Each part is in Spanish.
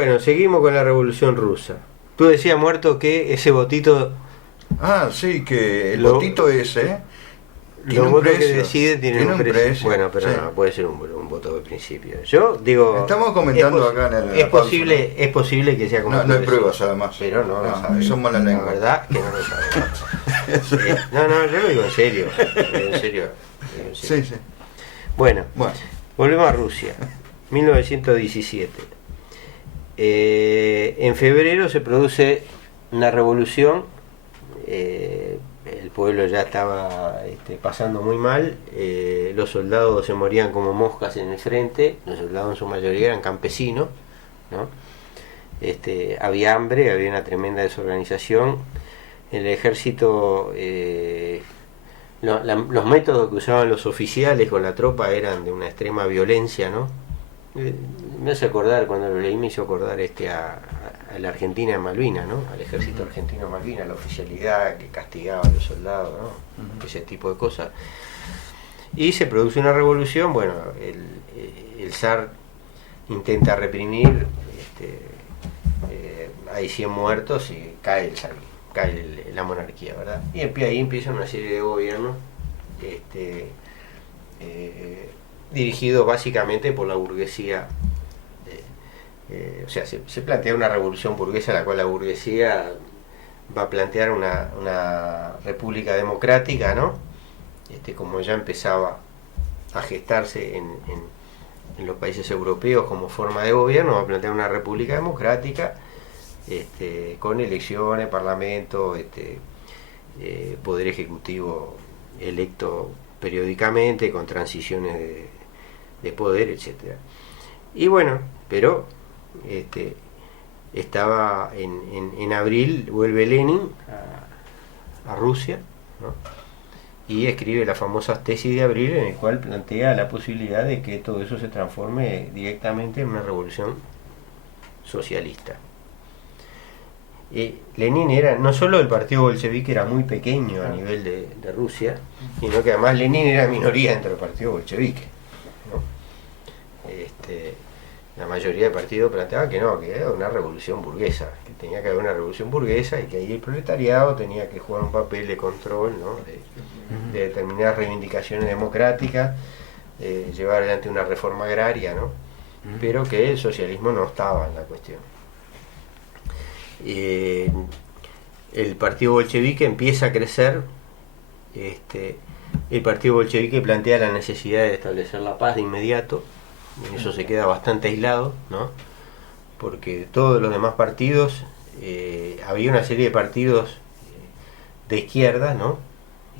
Bueno, seguimos con la Revolución Rusa. Tú decías, Muerto, que ese votito, Ah, sí, que el lo- botito ese tiene los un votos que precio. deciden tienen Tiene un un precio. precio, Bueno, pero sí. no, puede ser un voto de principio. Yo digo, Estamos comentando acá en la pausa, ¿no? es posible que sea como No, tú no hay decís, pruebas además. pero no lo No, son sabemos. malas La lenguas. verdad que no lo sabemos. No, no, yo lo digo en serio. Lo digo en serio. Lo digo en serio. Sí, sí. Bueno, Bueno, volvemos a Rusia. 1917. En febrero se produce una revolución. El pueblo ya estaba pasando muy mal. Los soldados se morían como moscas en el frente. Los soldados en su mayoría eran campesinos, ¿no? Había hambre, había una tremenda desorganización. El ejército, los métodos que usaban los oficiales con la tropa eran de una extrema violencia, ¿no? Me hace acordar, cuando lo leí me hizo acordar a la Argentina en Malvinas, ¿no? Al ejército argentino en Malvinas, la oficialidad que castigaba a los soldados, ¿no? Ese tipo de cosas. Y se produce una revolución. Bueno, el zar intenta reprimir, hay 100 muertos y cae el zar, cae la monarquía, ¿verdad? Y ahí empieza una serie de gobiernos, dirigidos básicamente por la burguesía. O sea, se plantea una revolución burguesa en la cual la burguesía va a plantear una república democrática, ¿no? Como ya empezaba a gestarse en los países europeos como forma de gobierno, va a plantear una república democrática, con elecciones, parlamento, poder ejecutivo electo periódicamente, con transiciones de poder, etcétera. Y bueno, pero estaba en abril, vuelve Lenin a Rusia, ¿no? Y escribe las famosas tesis de abril, en el cual plantea la posibilidad de que todo eso se transforme directamente en una revolución socialista. Lenin era, no solo el partido bolchevique era muy pequeño a nivel de Rusia, sino que además Lenin era minoría dentro del partido bolchevique, ¿no? La mayoría del partido planteaba que no, que era una revolución burguesa, que tenía que haber una revolución burguesa y que ahí el proletariado tenía que jugar un papel de control, ¿no? De determinadas reivindicaciones democráticas, llevar adelante una reforma agraria, ¿no? Pero que el socialismo no estaba en la cuestión. Eh, el partido bolchevique empieza a crecer. El partido bolchevique plantea la necesidad de establecer la paz de inmediato. En eso se queda bastante aislado, ¿no? Porque todos los demás partidos, había una serie de partidos de izquierda, ¿no?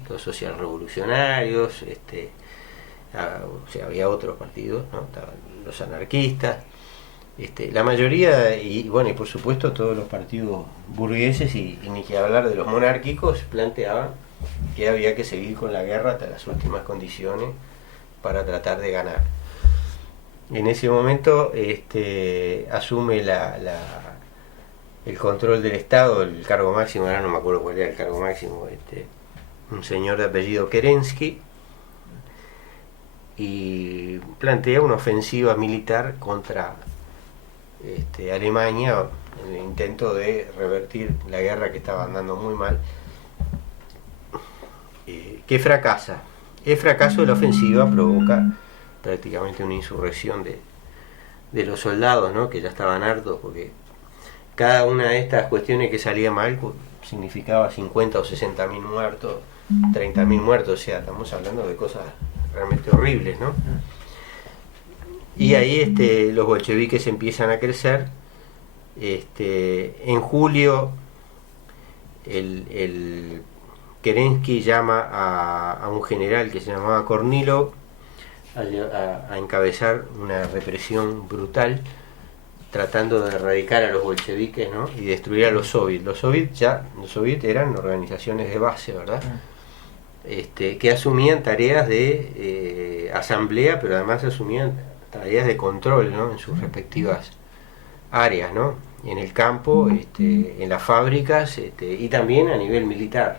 Los social revolucionarios, o sea, había otros partidos, ¿no? Estaban los anarquistas, la mayoría, y bueno, y por supuesto todos los partidos burgueses, y ni que hablar de los monárquicos, planteaban que había que seguir con la guerra hasta las últimas condiciones para tratar de ganar. En ese momento asume el control del Estado, el cargo máximo, ahora no me acuerdo cuál era el cargo máximo, un señor de apellido Kerensky, y plantea una ofensiva militar contra Alemania, en el intento de revertir la guerra que estaba andando muy mal, que fracasa. El fracaso de la ofensiva provoca prácticamente una insurrección de los soldados, ¿no? Que ya estaban hartos, porque cada una de estas cuestiones que salía mal significaba 50 o 60 mil muertos, 30 mil muertos, o sea, estamos hablando de cosas realmente horribles, ¿no? Y ahí los bolcheviques empiezan a crecer. En julio el Kerensky llama a un general que se llamaba Kornilov a encabezar una represión brutal, tratando de erradicar a los bolcheviques, ¿no? Y destruir a los soviets. Los soviets eran organizaciones de base, ¿verdad? Que asumían tareas de asamblea, pero además asumían tareas de control, ¿no? En sus respectivas áreas, ¿no? En el campo, en las fábricas, y también a nivel militar.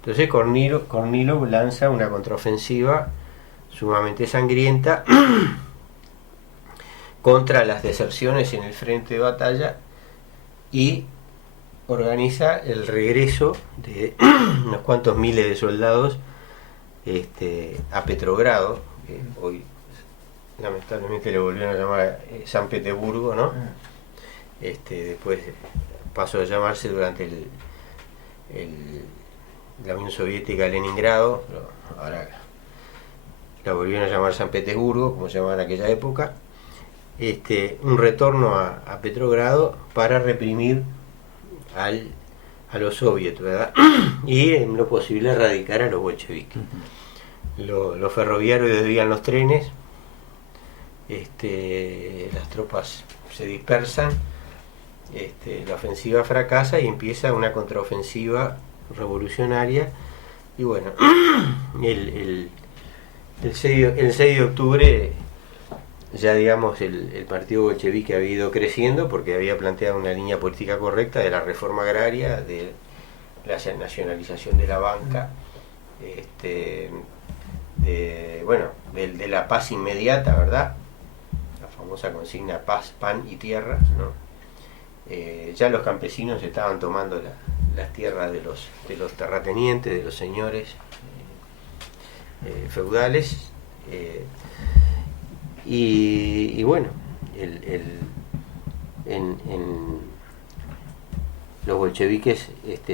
Entonces Kornilov lanza una contraofensiva sumamente sangrienta contra las deserciones en el frente de batalla y organiza el regreso de unos cuantos miles de soldados a Petrogrado, que hoy lamentablemente le volvieron a llamar San Petersburgo, ¿no? Después pasó a llamarse durante la Unión Soviética Leningrado, ahora la volvieron a llamar San Petersburgo, como se llamaba en aquella época. Un retorno a Petrogrado para reprimir a los soviets, ¿verdad? Y en lo posible erradicar a los bolcheviques. Los ferroviarios desvían los trenes, las tropas se dispersan, la ofensiva fracasa y empieza una contraofensiva revolucionaria. Y bueno, el 6 de octubre ya, digamos, el partido bolchevique había ido creciendo porque había planteado una línea política correcta de la reforma agraria, de la nacionalización de la banca, de la paz inmediata, ¿verdad? La famosa consigna paz, pan y tierra, ¿no? Ya los campesinos estaban tomando las tierras de los terratenientes, de los señores feudales, y bueno, los bolcheviques,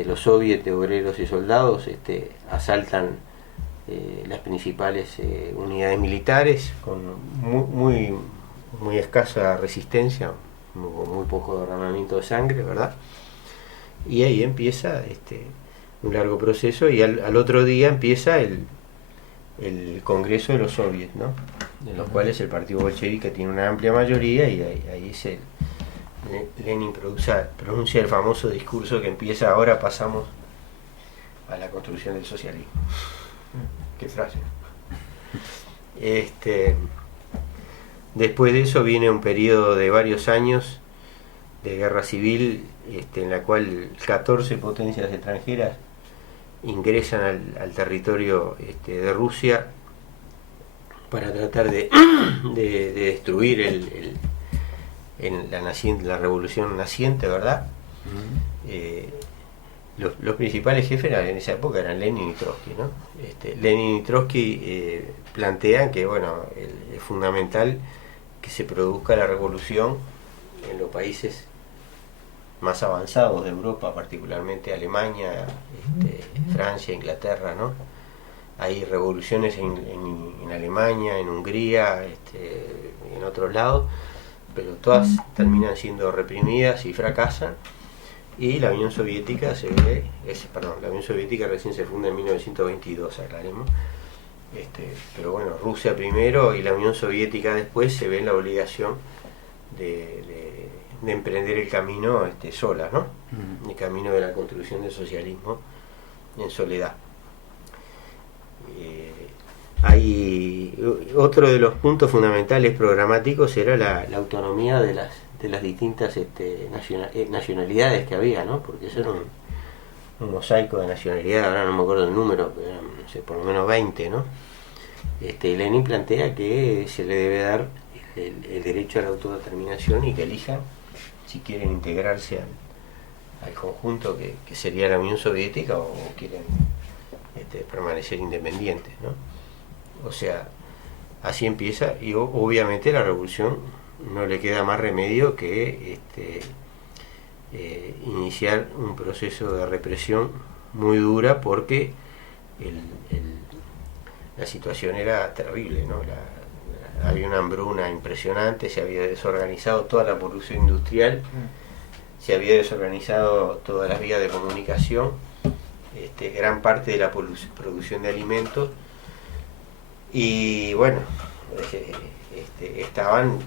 los soviets de obreros y soldados, asaltan las principales unidades militares con muy escasa resistencia, muy poco derramamiento de sangre, ¿verdad? Y ahí empieza un largo proceso, y al otro día empieza el Congreso de los Soviets, ¿no? En los cuales el partido bolchevique tiene una amplia mayoría, y ahí Lenin pronuncia el famoso discurso que empieza: ahora pasamos a la construcción del socialismo. Qué frase. Después de eso viene un periodo de varios años de guerra civil, en la cual 14 potencias extranjeras ingresan al territorio de Rusia para tratar de destruir la revolución naciente, ¿verdad? Los principales jefes en esa época eran Lenin y Trotsky, ¿no? Lenin y Trotsky plantean que, bueno, es fundamental que se produzca la revolución en los países más avanzados de Europa, particularmente Alemania, Francia, Inglaterra, ¿no? Hay revoluciones en Alemania, en Hungría, en otros lados, pero todas terminan siendo reprimidas y fracasan. Y la Unión Soviética la Unión Soviética recién se funda en 1922, aclaremos. Pero bueno, Rusia primero y la Unión Soviética después se ven la obligación de emprender el camino sola, ¿no? El camino de la construcción del socialismo en soledad. Hay otro de los puntos fundamentales programáticos era la autonomía de las distintas nacionalidades que había, ¿no? Porque eso era un mosaico de nacionalidad, ahora no me acuerdo el número, pero eran, no sé, por lo menos 20, ¿no? Lenin plantea que se le debe dar el derecho a la autodeterminación y que elijan si quieren integrarse al conjunto que sería la Unión Soviética, o quieren permanecer independientes, ¿no? O sea, así empieza, y obviamente la revolución no le queda más remedio que iniciar un proceso de represión muy dura, porque la situación era terrible, ¿no? Había una hambruna impresionante, se había desorganizado toda la producción industrial, se había desorganizado todas las vías de comunicación, gran parte de la producción de alimentos, y bueno, estaban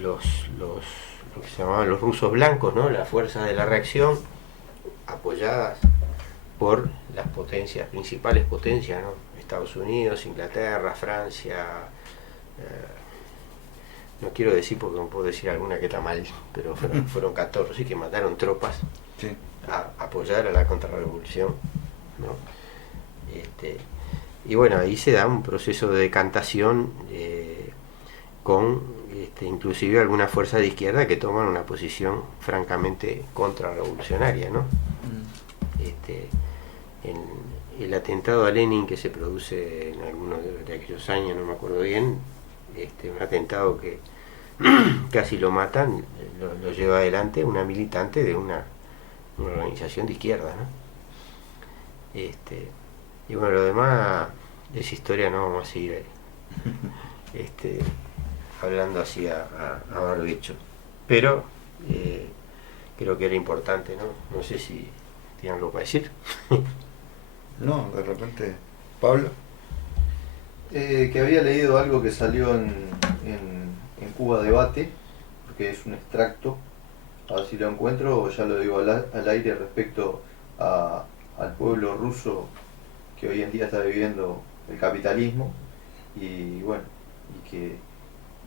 lo que se llamaban los rusos blancos, ¿no? Las fuerzas de la reacción, apoyadas por las principales potencias, ¿no? Estados Unidos, Inglaterra, Francia, no quiero decir porque no puedo decir alguna que está mal, pero fueron 14 que mataron tropas, sí, a apoyar a la contrarrevolución, ¿no? Y bueno, ahí se da un proceso de decantación con inclusive algunas fuerzas de izquierda que toman una posición francamente contrarrevolucionaria, ¿no? El atentado a Lenin que se produce en algunos de aquellos años, no me acuerdo bien, un atentado que casi lo matan, lo lleva adelante una militante de una organización de izquierda, ¿no? Y bueno, lo demás es historia, no vamos a seguir hablando así a barbecho, pero creo que era importante, ¿no? No sé si tienen algo para decir. No, de repente, Pablo. Que había leído algo que salió en Cuba Debate, porque es un extracto, a ver si lo encuentro o ya lo digo al aire respecto al pueblo ruso que hoy en día está viviendo el capitalismo y bueno,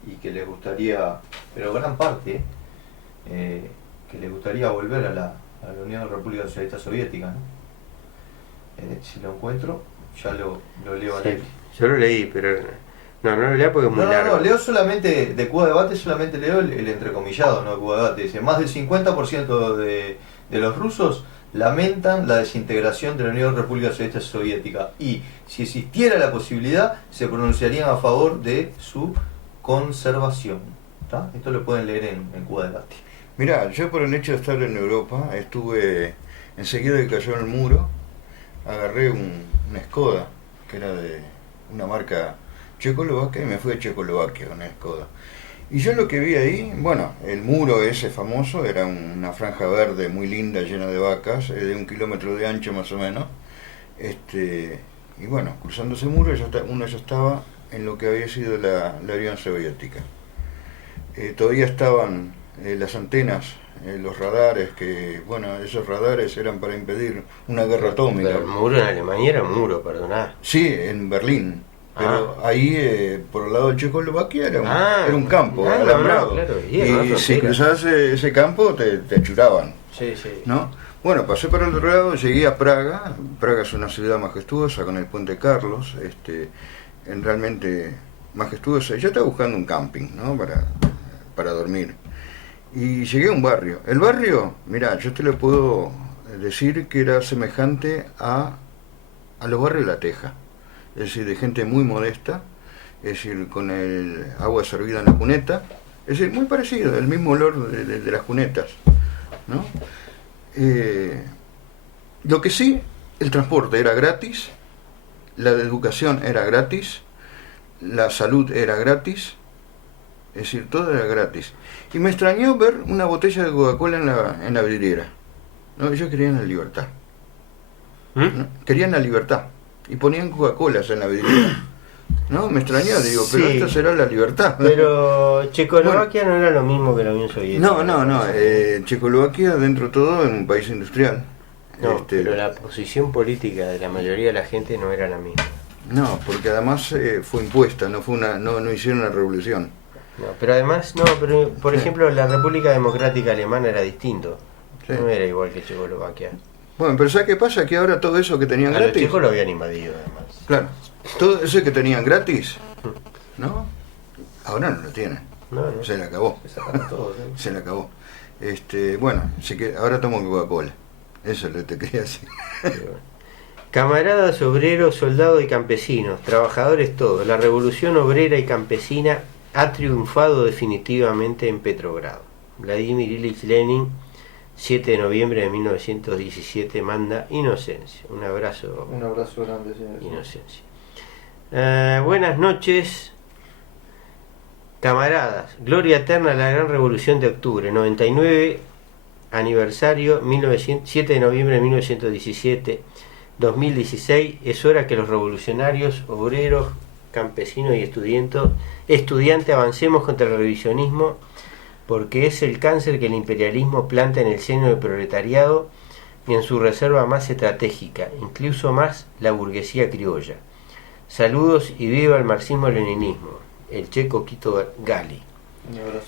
y que les gustaría, pero gran parte, que les gustaría volver a la Unión República Socialista Soviética, ¿no? Si lo encuentro, ya lo leo al aire. Yo lo leí, pero no lo leo porque es muy largo. No, leo solamente, de Cuba Debate solamente leo el entrecomillado, no de Cuba Debate. Dice, más del 50% de los rusos lamentan la desintegración de la Unión República Socialista Soviética y si existiera la posibilidad se pronunciarían a favor de su conservación. ¿Tá? Esto lo pueden leer en Cuba Debate. Mirá, yo por el hecho de estar en Europa estuve, enseguida que cayó el muro, agarré una Skoda, que era de una marca checoslovaca, y me fui a Checoslovaquia con una Skoda. Y yo lo que vi ahí, bueno, el muro ese famoso, era una franja verde muy linda, llena de vacas, de 1 kilómetro de ancho más o menos. Y bueno, cruzando ese muro uno ya estaba en lo que había sido la Unión Soviética. Todavía estaban las antenas, los radares, que bueno, esos radares eran para impedir una guerra atómica. Pero el muro en Alemania era un muro, perdoná. Sí, en Berlín. Pero ahí, por el lado de Checoslovaquia, era un campo alambrado. Claro, y si cruzabas ese campo, te achuraban. Sí. ¿No? Bueno, pasé por el otro lado, llegué a Praga. Praga es una ciudad majestuosa, con el puente Carlos, realmente majestuosa. Yo estaba buscando un camping, ¿no? Para dormir. Y llegué a un barrio. El barrio, mira, yo te lo puedo decir que era semejante a los barrios de La Teja. Es decir, de gente muy modesta, es decir, con el agua servida en la cuneta, es decir, muy parecido, el mismo olor de las cunetas, ¿no? Lo que sí, el transporte era gratis, la educación era gratis, la salud era gratis, es decir, todo era gratis. Y me extrañó ver una botella de Coca-Cola en la vidriera, ¿no? Ellos querían la libertad, ¿no? Querían la libertad. Y ponían Coca-Colas en la vidriera. No, me extrañó, digo, pero sí, esto será la libertad. Pero Checoslovaquia no era lo mismo que la Unión Soviética. No. Checoslovaquia, dentro de todo, es un país industrial. No, pero la posición política de la mayoría de la gente no era la misma. No, porque además fue impuesta, no hicieron una revolución. No, pero además, por ejemplo, la República Democrática Alemana era distinto. Sí. No era igual que Checoslovaquia. Bueno, pero ¿sabes qué pasa? Que ahora todo eso que tenían gratis... Los chicos lo habían invadido, además. Claro, todo eso que tenían gratis, ¿no? Ahora no lo tienen. No. Se le acabó. Se le acabó. Bueno, así que ahora tomo Coca-Cola. Eso es lo que te quería decir. Camaradas, obreros, soldados y campesinos, trabajadores todos, la revolución obrera y campesina ha triunfado definitivamente en Petrogrado. Vladimir Ilich Lenin, 7 de noviembre de 1917, manda Inocencia. Un abrazo grande, señor. Inocencia. Buenas noches, camaradas. Gloria eterna a la gran revolución de octubre, 99 aniversario, 7 de noviembre de 1917, 2016. Es hora que los revolucionarios, obreros, campesinos y estudiantes avancemos contra el revisionismo, porque es el cáncer que el imperialismo planta en el seno del proletariado y en su reserva más estratégica, incluso más la burguesía criolla. Saludos y viva el marxismo-leninismo. El checo Quito Gali. Un abrazo.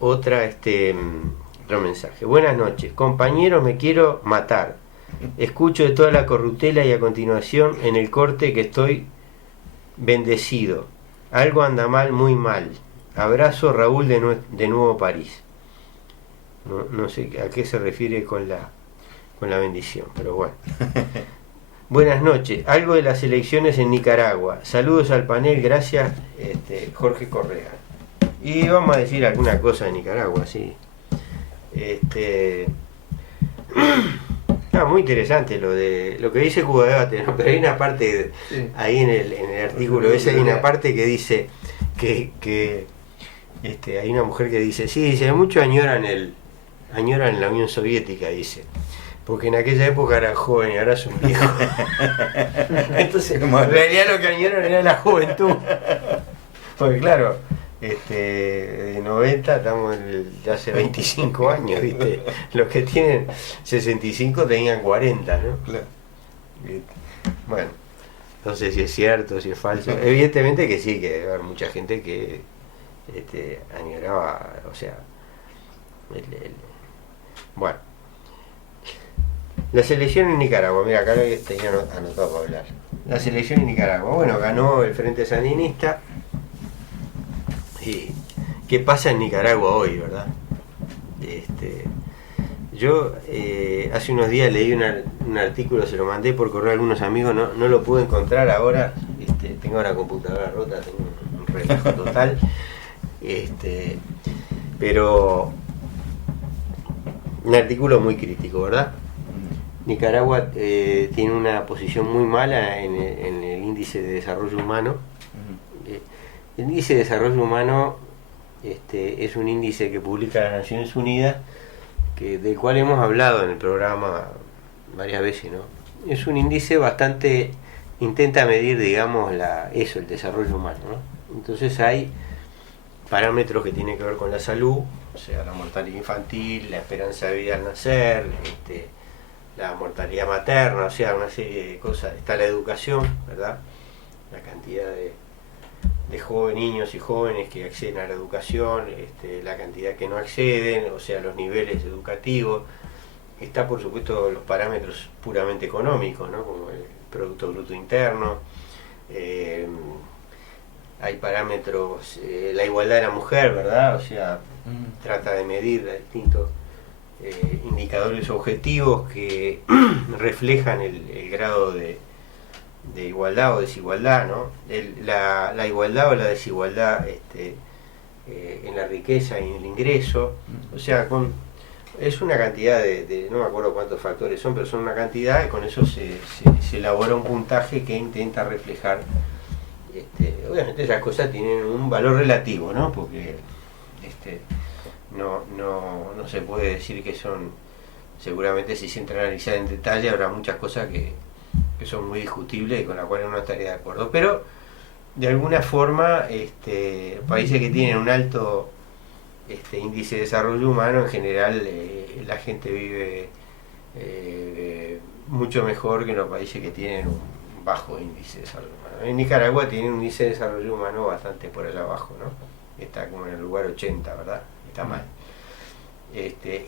Otro mensaje. Buenas noches. Compañeros, me quiero matar. Escucho de toda la corruptela y a continuación, en el corte que estoy bendecido. Algo anda mal, muy mal. Abrazo, Raúl de Nuevo París. No sé a qué se refiere con la bendición, pero bueno. Buenas noches. Algo de las elecciones en Nicaragua. Saludos al panel, gracias, Jorge Correa. Y vamos a decir alguna cosa de Nicaragua, sí. Muy interesante lo que dice Cuba Debate, ¿no? Pero hay una parte, sí, ahí en el artículo ese hay una parte que dice que hay una mujer que dice, sí, dice, muchos añoran la Unión Soviética, dice, porque en aquella época eran jóvenes y ahora son viejos. Entonces, en realidad lo que añoran era la juventud. Porque claro, de 90 estamos ya hace 25 años, ¿viste? Los que tienen 65 tenían 40, ¿no? Claro. Bueno, no sé si es cierto, si es falso. Evidentemente que sí, que debe haber mucha gente que añoraba, o sea, bueno. La selección en Nicaragua, mira, acá lo tenía anotado para hablar. La selección en Nicaragua, bueno, ganó el Frente Sandinista. Y ¿qué pasa en Nicaragua hoy, verdad? Yo hace unos días leí un artículo, se lo mandé por correo a algunos amigos, no lo pude encontrar ahora, tengo la computadora rota, tengo un relajo total, pero un artículo muy crítico, ¿verdad? Nicaragua tiene una posición muy mala en el índice de desarrollo humano. El índice de desarrollo humano es un índice que publica las Naciones Unidas, del cual hemos hablado en el programa varias veces, ¿no? Es un índice bastante, intenta medir, digamos, el desarrollo humano, ¿no? Entonces hay parámetros que tienen que ver con la salud, o sea, la mortalidad infantil, la esperanza de vida al nacer, la mortalidad materna, o sea, una serie de cosas. Está la educación, ¿verdad? La cantidad de niños y jóvenes que acceden a la educación, la cantidad que no acceden, o sea, los niveles educativos. Está, por supuesto, los parámetros puramente económicos, ¿no? Como el Producto Bruto Interno. Hay parámetros, la igualdad de la mujer, ¿verdad? O sea, trata de medir distintos indicadores objetivos que reflejan el grado de igualdad o desigualdad, ¿no? La igualdad o la desigualdad en la riqueza y en el ingreso, o sea, es una cantidad no me acuerdo cuántos factores son, pero son una cantidad, y con eso se elabora un puntaje que intenta reflejar, obviamente esas cosas tienen un valor relativo, ¿no? Porque no se puede decir que son, seguramente si se entra a analizar en detalle habrá muchas cosas que son muy discutibles y con las cuales uno estaría de acuerdo, pero de alguna forma países que tienen un alto índice de desarrollo humano, en general la gente vive mucho mejor que en los países que tienen un bajo índice de desarrollo humano. En Nicaragua tiene un índice de desarrollo humano bastante por allá abajo, ¿no? Está como en el lugar 80, ¿verdad? Está mal.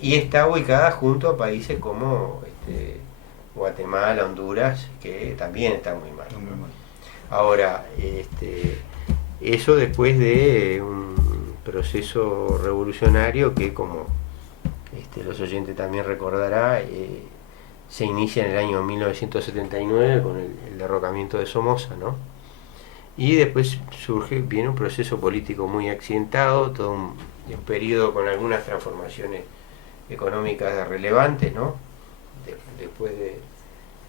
Y está ubicada junto a países como Guatemala, Honduras, que también están muy mal. Ahora, eso después de un proceso revolucionario que, como los oyentes también recordará, se inicia en el año 1979 con el derrocamiento de Somoza, ¿no? Y después viene un proceso político muy accidentado, todo un periodo con algunas transformaciones económicas relevantes, ¿no? Después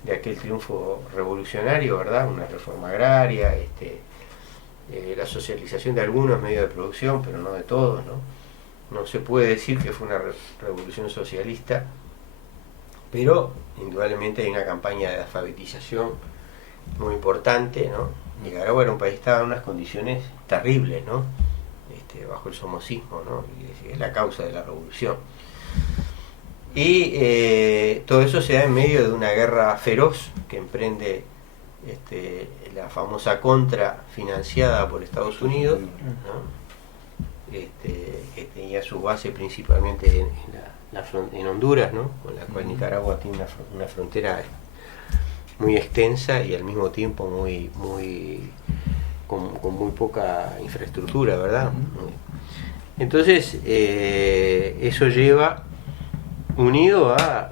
de aquel triunfo revolucionario, ¿verdad? Una reforma agraria, la socialización de algunos medios de producción, pero no de todos, ¿no? No se puede decir que fue una revolución socialista, pero indudablemente hay una campaña de alfabetización muy importante, ¿no? Nicaragua era un país que estaba en unas condiciones terribles, ¿no? Bajo el somocismo, ¿no? Y es la causa de la revolución. Y todo eso se da en medio de una guerra feroz que emprende la famosa Contra, financiada por Estados Unidos, ¿no? Que tenía su base principalmente en Honduras, ¿no? Con la cual Nicaragua tiene una frontera muy extensa y al mismo tiempo muy con muy poca infraestructura, ¿verdad? Ujú. Entonces, eso lleva, unido a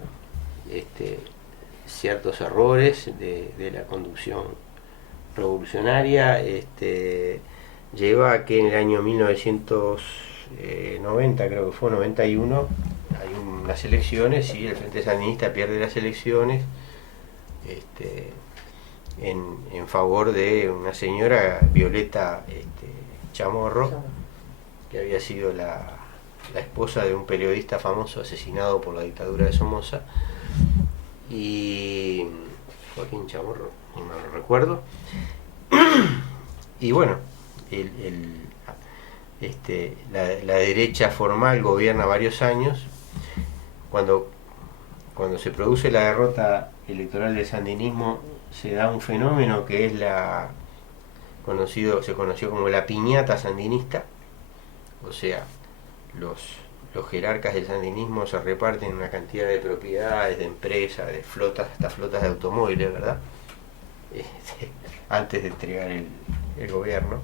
ciertos errores de la conducción revolucionaria, lleva a que en el año 1990, creo que fue 91, hay unas elecciones y el Frente Sandinista pierde las elecciones en favor de una señora, Violeta Chamorro, que había sido la esposa de un periodista famoso asesinado por la dictadura de Somoza, y Joaquín Chamorro, no lo recuerdo. Y bueno, la derecha formal gobierna varios años. Cuando se produce la derrota electoral del sandinismo, se da un fenómeno que es se conoció como la piñata sandinista. O sea, los jerarcas del sandinismo se reparten una cantidad de propiedades, de empresas, de flotas, hasta flotas de automóviles, ¿verdad? Antes de entregar el gobierno,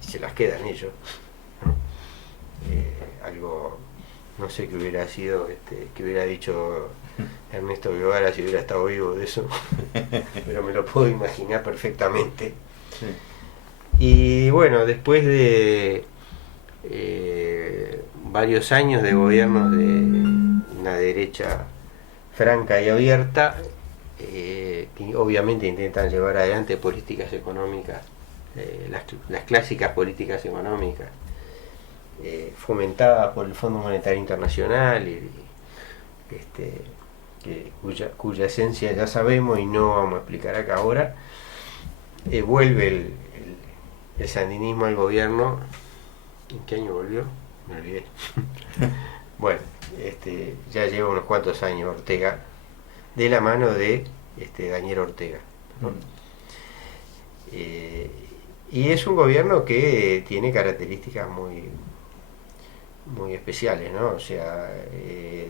se las quedan ellos, ¿no? Algo, no sé qué hubiera sido, qué hubiera dicho Ernesto Guevara si hubiera estado vivo de eso, pero me lo puedo imaginar perfectamente. Sí. Y bueno, después de varios años de gobiernos de una derecha franca y abierta, que obviamente intentan llevar adelante políticas económicas, las clásicas políticas económicas, fomentadas por el Fondo Monetario Internacional, cuya esencia ya sabemos y no vamos a explicar acá ahora. Vuelve el sandinismo al gobierno. ¿En qué año volvió? Me olvidé. Bueno, ya lleva unos cuantos años Ortega, de la mano de Daniel Ortega, ¿no? Y es un gobierno que tiene características muy especiales, ¿no? O sea,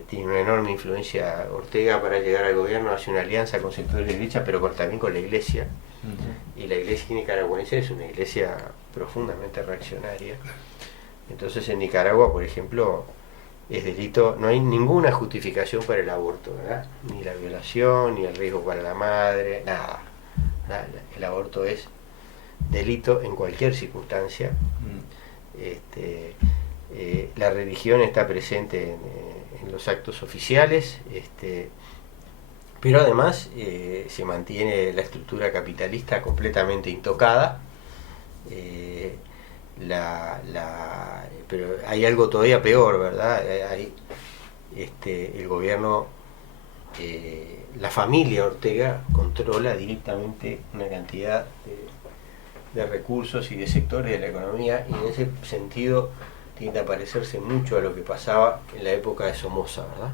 tiene una enorme influencia Ortega para llegar al gobierno, hace una alianza con sectores de derecha, pero también con la iglesia. Uh-huh. Y la iglesia nicaragüense es una iglesia profundamente reaccionaria. Entonces en Nicaragua, por ejemplo, es delito, no hay ninguna justificación para el aborto, ¿verdad? Ni la violación, ni el riesgo para la madre, nada. El aborto es delito en cualquier circunstancia. La religión está presente en los actos oficiales, pero además se mantiene la estructura capitalista completamente intocada. Pero hay algo todavía peor, ¿verdad? El gobierno, la familia Ortega controla directamente una cantidad de recursos y de sectores de la economía, y en ese sentido tiende a parecerse mucho a lo que pasaba en la época de Somoza, ¿verdad?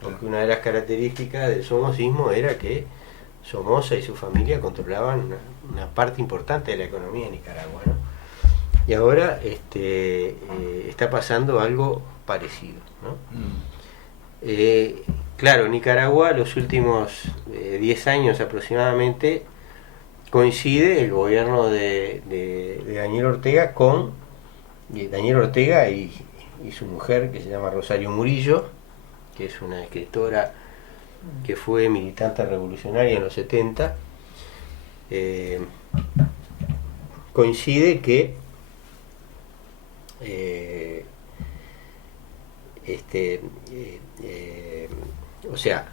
Porque una de las características del somocismo era que Somoza y su familia controlaban una parte importante de la economía de Nicaragua, ¿no? Y ahora está pasando algo parecido, ¿no? Claro, Nicaragua los últimos 10 años aproximadamente coincide el gobierno de Daniel Ortega con Daniel Ortega y su mujer, que se llama Rosario Murillo, que es una escritora que fue militante revolucionaria en los 70. Coincide que o sea,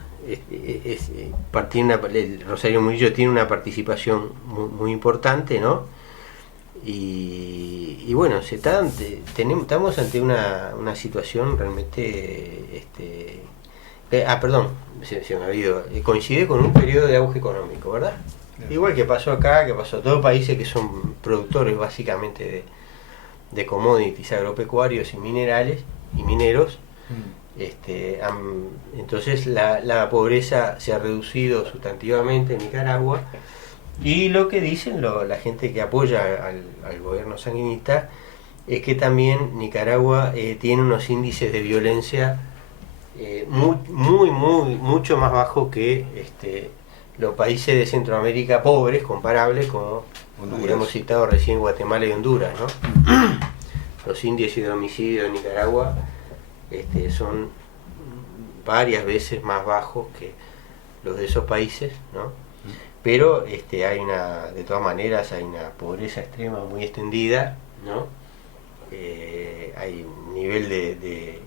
Rosario Murillo tiene una participación muy importante, ¿no? Y bueno, estamos ante una situación realmente perdón, se me ha ido, coincide con un periodo de auge económico, ¿verdad? Claro. Igual que pasó acá, que pasó a todos países que son productores básicamente de commodities agropecuarios y minerales y mineros. Entonces la pobreza se ha reducido sustantivamente en Nicaragua, y lo que dicen la gente que apoya al gobierno sandinista es que también Nicaragua tiene unos índices de violencia mucho más bajos que los países de Centroamérica pobres, comparables, como Honduras. hemos citado recién Guatemala y Honduras, ¿no? Los índices de homicidio en Nicaragua son varias veces más bajos que los de esos países, ¿no? Pero de todas maneras hay una pobreza extrema muy extendida, ¿no? Hay un nivel de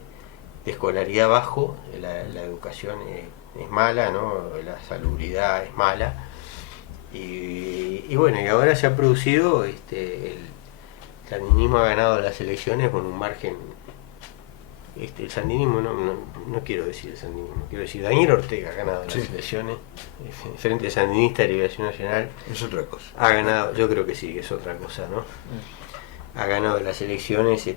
escolaridad bajo, la educación es mala, ¿no? La salubridad es mala, y bueno, y ahora se ha producido, el sandinismo ha ganado las elecciones con un margen, el sandinismo, no quiero decir el sandinismo, quiero decir Daniel Ortega ha ganado las elecciones, el Frente Sandinista de Liberación Nacional Es otra cosa. ha ganado, yo creo que sí, que es otra cosa, ¿no? Ha ganado las elecciones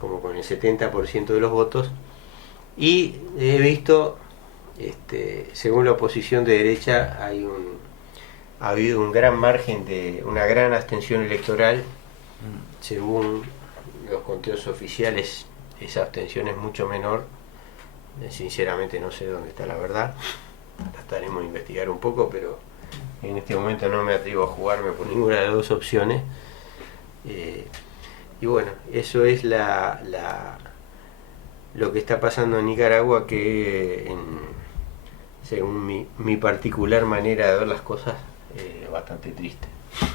como con el 70% de los votos, y he visto, según la oposición de derecha, ha habido un gran margen de una gran abstención electoral. Según los conteos oficiales, esa abstención es mucho menor. Sinceramente no sé dónde está la verdad, trataremos de investigar un poco, pero en este momento no me atrevo a jugarme por ninguna de las dos opciones. Y bueno, eso es lo que está pasando en Nicaragua, que según mi particular manera de ver las cosas, bastante triste,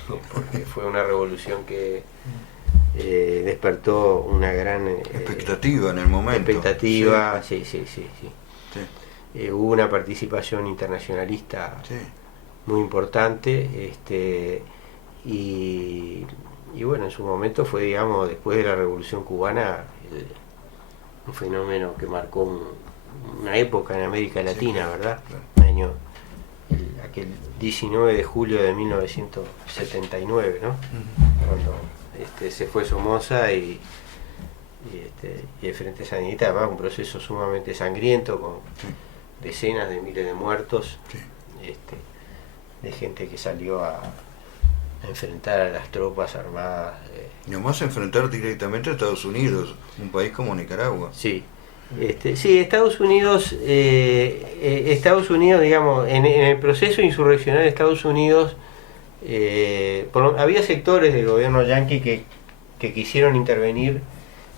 porque fue una revolución que despertó una gran Expectativa en el momento. expectativa, Sí. sí. Sí. Hubo una participación internacionalista Sí. muy importante, y bueno, en su momento fue, digamos, después de la Revolución Cubana, un fenómeno que marcó una época en América Latina, claro, ¿verdad? claro. Aquel 19 de julio de 1979, ¿no? Cuando se fue Somoza y el Frente Sandinista, además un proceso sumamente sangriento, con decenas de miles de muertos, de gente que salió a enfrentar a las tropas armadas. Nomás enfrentar directamente a Estados Unidos, un país como Nicaragua. Sí, Estados Unidos, digamos, en el proceso insurreccional de Estados Unidos, había sectores del gobierno yanqui que quisieron intervenir,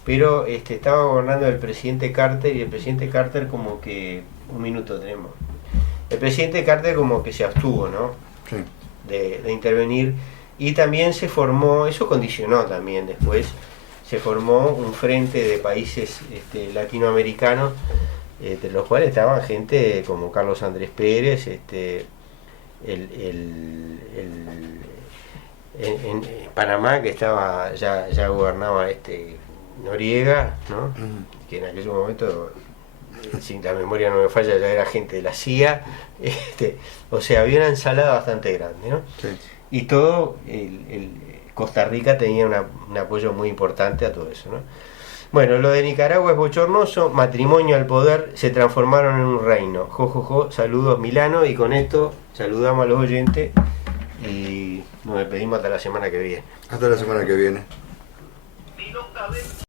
pero estaba gobernando el presidente Carter, y el presidente Carter como que, un minuto tenemos, el presidente Carter como que se abstuvo, ¿no? Sí. de intervenir, y también se formó, eso condicionó también después, se formó un frente de países latinoamericanos, entre los cuales estaban gente como Carlos Andrés Pérez, en Panamá, que estaba ya gobernaba Noriega, ¿no? Que en aquel momento, si la memoria no me falla, ya era gente de la CIA, o sea, había una ensalada bastante grande, ¿no? Sí. Y todo, Costa Rica tenía un apoyo muy importante a todo eso, ¿no? Bueno, lo de Nicaragua es bochornoso, matrimonio al poder, se transformaron en un reino. Jo, saludos Milano, y con esto saludamos a los oyentes y nos despedimos hasta la semana que viene. Hasta la semana que viene.